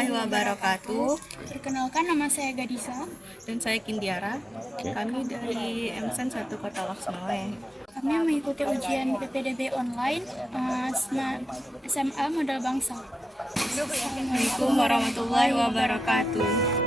warahmatullahi wabarakatuh. Perkenalkan, nama saya Gadisa. Dan saya Kindiara. Kami dari MSN 1 Kota Loksmawe. Kami mengikuti ujian PPDB online SMA Modal Bangsa. Assalamualaikum warahmatullahi wabarakatuh.